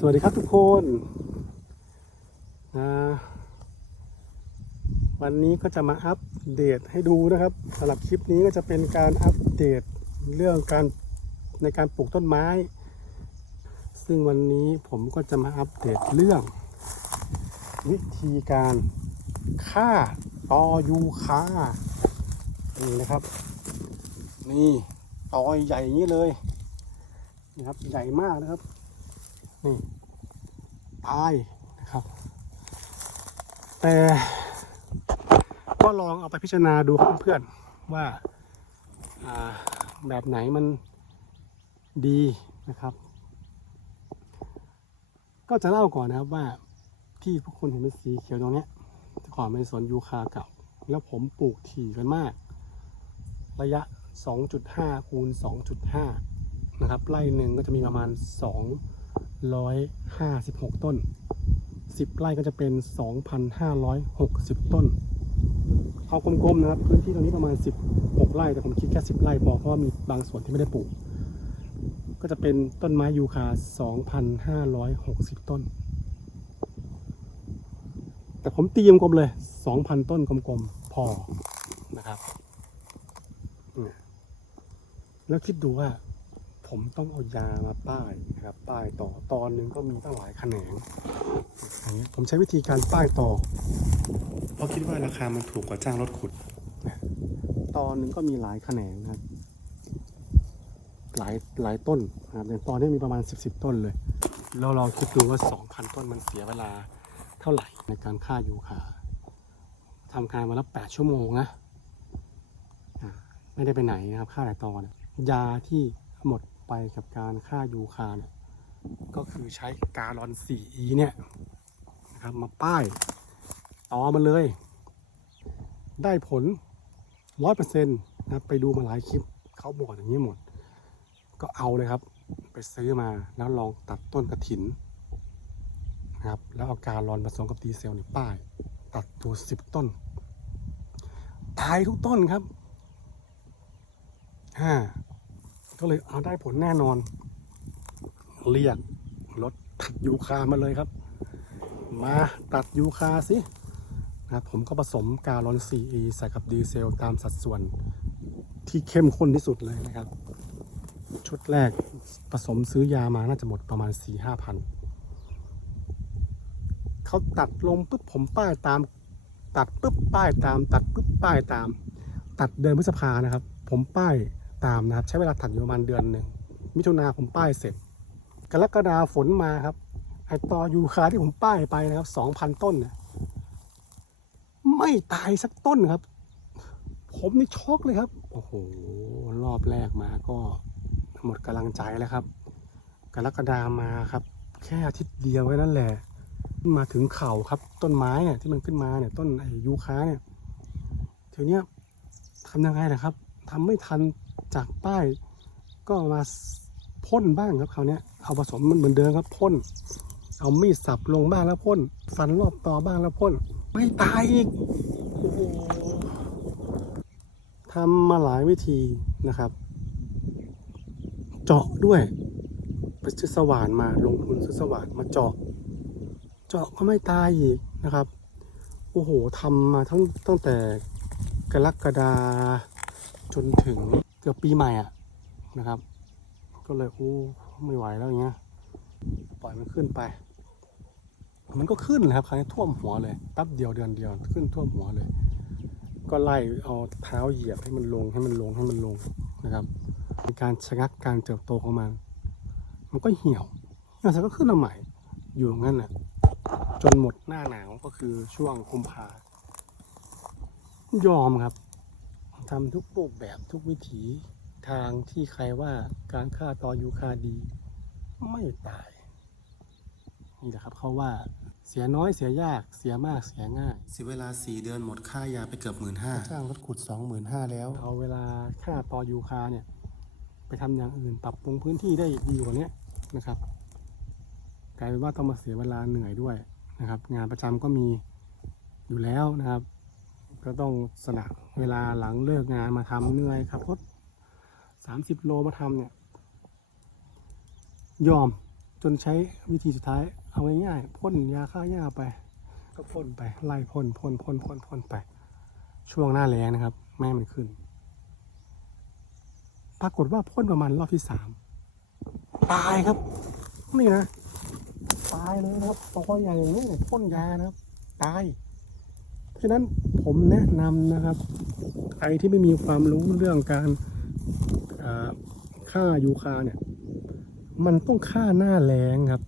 สวัสดีครับทุกคนอ่าวันนี้ก็จะมาอัปเดตให้ดูนะครับสำหรับคลิปนี้ก็จะเป็นการอัปเดตเรื่องการในการปลูกต้นไม้ ซึ่งวันนี้ผมก็จะมาอัปเดตเรื่อง วิธีการฆ่าตอยูคานี่นะครับ นี่ตอใหญ่อย่างนี้เลยนะครับใหญ่มากนะครับ นี่ตายนะครับ แต่ก็ลองเอาไปพิจารณาดูเพื่อนๆว่าาแบบไหนมันดีนะครับ ก็จะเล่าก่อนนะครับว่าที่ทุกคนเห็นเป็นสีเขียวตรงนี้แต่ก่อนเป็นสวนยูคาเก่า แล้วผมปลูกถี่กันมาก ระยะ 2.5คูณ2.5 นะครับไร่หนึ่งก็จะมีประมาณ 256 ต้น 10 ไร่ก็จะเป็น 2,560 ต้น เอากลมๆนะครับ พื้นที่ตรงนี้ประมาณ 16 ไร่ แต่ผมคิดแค่ 10 ไร่พอเพราะว่ามีบางส่วนที่ไม่ได้ปลูก ก็จะเป็นต้นไม้ยูคา 2,560 ต้น แต่ผมตีมกลมเลย 2,000 ต้นกลมๆ พอนะครับ แล้วคิดดูว่า ผมต้องเอายามาป้ายนะครับป้ายต่อตอนนึงก็มีตั้งหลายแขนงอย่างเงี้ผมใช้วิธีการป้ายต่อ เพราะคิดว่าราคามันถูกกว่าจ้างรถขุด ตอนนึงก็มีหลายแขนงนะครับ หลายหลายต้นนะครับอย่างตอนนี้มีประมาณ 10บสต้นเลย เราลองคิดดูว่า 2,000 ต้นมันเสียเวลาเท่าไหร่ในการฆ่ายูคาทำการวันละ8ชั่วโมงนะไม่ได้ไปไหนนะครับฆ่าหลายตอนยาที่หมด ไปกับการฆ่ายูคาเนี่ยก็คือใช้การอน 4E เนี่ยนะครับมาป้ายต่อมาเลย ได้ผล 100%นะครับไปดูมาหลายคลิปเขาบอกอย่างนี้หมด ก็เอาเลยครับ ไปซื้อมาแล้วลองตัดต้นกระถินนะครับแล้วเอาการอนผสมกับดีเซลในป้าย ตัดตัวสิบต้น ตายทุกต้นครับฮ่า ก็เลยเอาได้ผลแน่นอน เรียกรถตัดยูคามาเลยครับ มาตัดยูคาสินะครับผมก็ผสมการอน 4E ใส่กับดีเซลตามสัดส่วนที่เข้มข้นที่สุดเลยนะครับ ชุดแรกผสมซื้อยามาน่าจะหมดประมาณ 4 5พันเขาตัดลงปุ๊บผมป้ายตาม ตัดปุ๊บป้ายตาม ตัดปุ๊บป้ายตาม ตัดเดือนพฤษภานะครับ ผมป้าย ตามนะครับ ใช้เวลาตัดอยู่ประมาณเดือนหนึ่งมิถุนาผมป้ายเสร็จ กรกฎาฝนมาครับไอตอยูคาที่ผมป้ายไปนะครับสองพันต้นเนี่ยไม่ตายสักต้นครับ ผมนี่ช็อกเลยครับ โอ้โห รอบแรกมาก็หมดกำลังใจแล้วครับ กรกฎามาครับ แค่อาทิตย์เดียวแค่นั้นแหละ มาถึงเข่าครับ ต้นไม้เนี่ยที่มันขึ้นมาเนี่ยต้นไอยูคาเนี่ยทีเนี้ยทำยังไงล่ะครับทำไม่ทัน จากป้ายก็มาพ่นบ้างครับคราวเนี้ยเอาผสมมันเหมือนเดิมครับพ่นเอามีดสับลงบ้างแล้วพ่นฟันรอบต่อบ้างแล้วพ่นไม่ตายอีกโอ้โหทำมาหลายวิธีนะครับ เจาะด้วยไปซื้อสว่านมาลงทุนซื้อสว่านมาเจาะ เจาะก็ไม่ตายอีกนะครับโอ้โหทำมาทั้งตั้งแต่กรกฎาจนถึง กือบปีใหม่อะนะครับ ก็เลยโอ้ไม่ไหวแล้วอย่างเงี้ย ปล่อยมันขึ้นไป มันก็ขึ้นเลยครับคราวนี้ท่วมหัวเลยแป๊บเดียวเดือนเดียวขึ้นท่วมหัวเลย ก็ไล่เอาเท้าเหยียบให้มันลงให้มันลงให้มันลงนะครับมีการชะงักการเติบโตของมัน มันก็เหี่ยวเหี่ยวเสร็จก็ขึ้นมาใหม่ อยู่งั้นน่ะจนหมดหน้าหนาวก็คือช่วงกุมภายอมครับ ทำทุกรูปแบบทุกวิถีทางที่ใครว่าการฆ่าตอยูคาดี ไม่ตาย นี่แหละครับเขาว่าเสียน้อยเสียยากเสียมากเสียง่ายเสียเวลาสี่เดือนหมดค่ายาไปเกือบหมื่นห้าจ้างรถขุดสองหมื่นห้าแล้วเอาเวลาค่าตอยูคาเนี่ย ไปทำอย่างอื่นปรับปรุงพื้นที่ได้ดีกว่านี้นะครับกลายเป็นว่าต้องมาเสียเวลาเหนื่อยด้วยนะครับ งานประจำก็มีอยู่แล้วนะครับ ก็ต้องสละเวลาหลังเลิกงานมาทำเหนื่อยขับรถสามสิบโลมาทำเนี่ย ยอมจนใช้วิธีสุดท้าย เอาง่ายๆพ่นยาฆ่าหญ้าไป ก็พ่นไปไล่พ่นพ่นพ่นพ่นพ่นไป ช่วงหน้าแล้งนะครับ แม่มันขึ้น ปรากฏว่าพ่นประมาณรอบที่สามตายครับนี่นะตายเลยครับพออย่างนี้เนี่ยพ่นยานะครับ ตาย เพราะฉะนั้นผมแนะนำนะครับใครที่ไม่มีความรู้เรื่องการฆ่ายูคาเนี่ยมันต้องฆ่าหน้าแรงครับ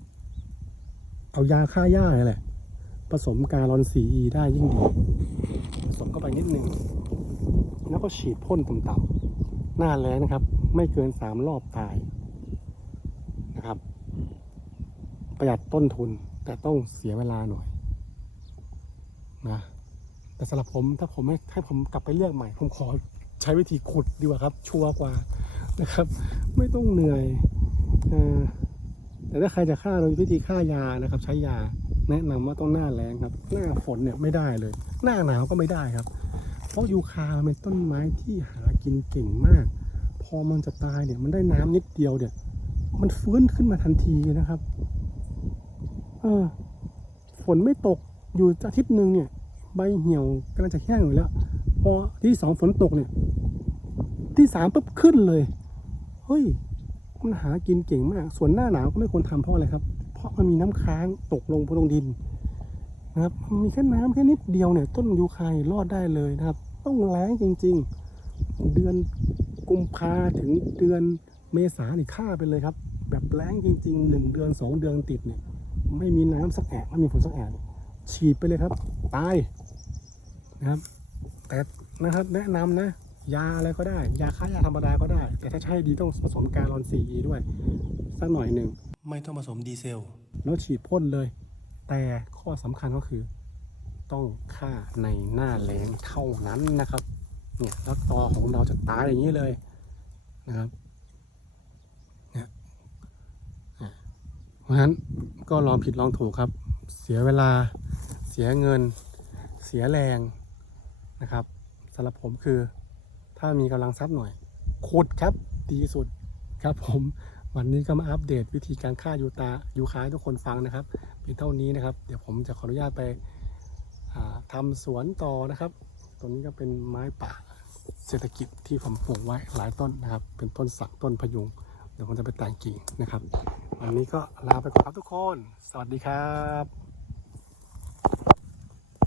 เอายาฆ่าหญ้าแหละผสมการอนสีอีได้ยิ่งดีผสมเข้าไปนิดนึงแล้วก็ฉีดพ่นต่ำๆหน้าแรงนะครับ ไม่เกินสามรอบตายนะครับ ประหยัดต้นทุนแต่ต้องเสียเวลาหน่อยนะ แต่สำหรับผมถ้าผมให้ให้ผมกลับไปเลือกใหม่ ผมขอใช้วิธีขุดดีกว่าครับ ชัวร์กว่านะครับ ไม่ต้องเหนื่อยอแต่ถ้าใครจะฆ่าโดยวิธีฆ่ายานะครับ ใช้ยาแนะนำว่าต้องหน้าแรงครับ หน้าฝนเนี่ยไม่ได้เลย หน้าหนาวก็ไม่ได้ครับ เพราะยูคาเป็นต้นไม้ที่หากินเก่งมาก พอมันจะตายเนี่ยมันได้น้ำนิดเดียวเนี่ย มันฟื้นขึ้นมาทันทีนะครับ เออฝนไม่ตกอยู่อาทิตย์หนึ่งเนี่ย ใบเหี่ยวกำลังจะแห้งอยู่แล้ว พอที่สองฝนตกเนี่ย ที่สามปุ๊บขึ้นเลย เฮ้ย มันหากินเก่งมาก ส่วนหน้าหนาวก็ไม่ควรทำเพราะอะไรครับ เพราะมันมีน้ำค้างตกลงบนตรงดินนะครับ มีแค่น้ำแค่นิดเดียวเนี่ย ต้นยูคายรอดได้เลยนะครับ ต้องแล้งจริง ๆ เดือนกุมภาถึงเดือนเมษาเนี่ฆ่าไปเลยครับ แบบแล้งจริงๆหนึ่งเดือนสองเดือนติดเนี่ยไม่มีน้ำสักแอะไม่มีฝนสักแอะฉีดไปเลยครับ ตาย นะครับ แต่นะครับแนะนำนะ ยาอะไรก็ได้ ยาฆ่ายาธรรมดาก็ได้ แต่ถ้าใช่ดีต้องผสมการอนซีด้วยสักหน่อยหนึ่งไม่ต้องผสมดีเซล แล้วฉีดพ่นเลย แต่ข้อสำคัญก็คือ ต้องฆ่าในหน้าแล้งเท่านั้นนะครับ เนี่ยแล้วตอของเราจะตายอย่างนี้เลยนะครับเนี่ยอะเพราะฉะนั้นก็ลองผิดลองถูกครับ เสียเวลาเสียเงิน เสียแรง นะครับสำหรับผมคือถ้ามีกำลังทรัพย์หน่อยขุดครับดีสุดครับผมวันนี้ก็มาอัปเดตวิธีการฆ่ายูตายูคาให้ทุกคนฟังนะครับเพียงเท่านี้นะครับ เดี๋ยวผมจะขออนุญาตไปอ่าทำสวนต่อนะครับตัวนี้ก็เป็นไม้ป่าเศรษฐกิจที่ผมปลูกไว้หลายต้นนะครับ เป็นต้นสักต้นพยุงเดี๋ยวผมจะไปแต่งกิ่งนะครับ วันนี้ก็ลาไปก่อนครับทุกคน สวัสดีครับ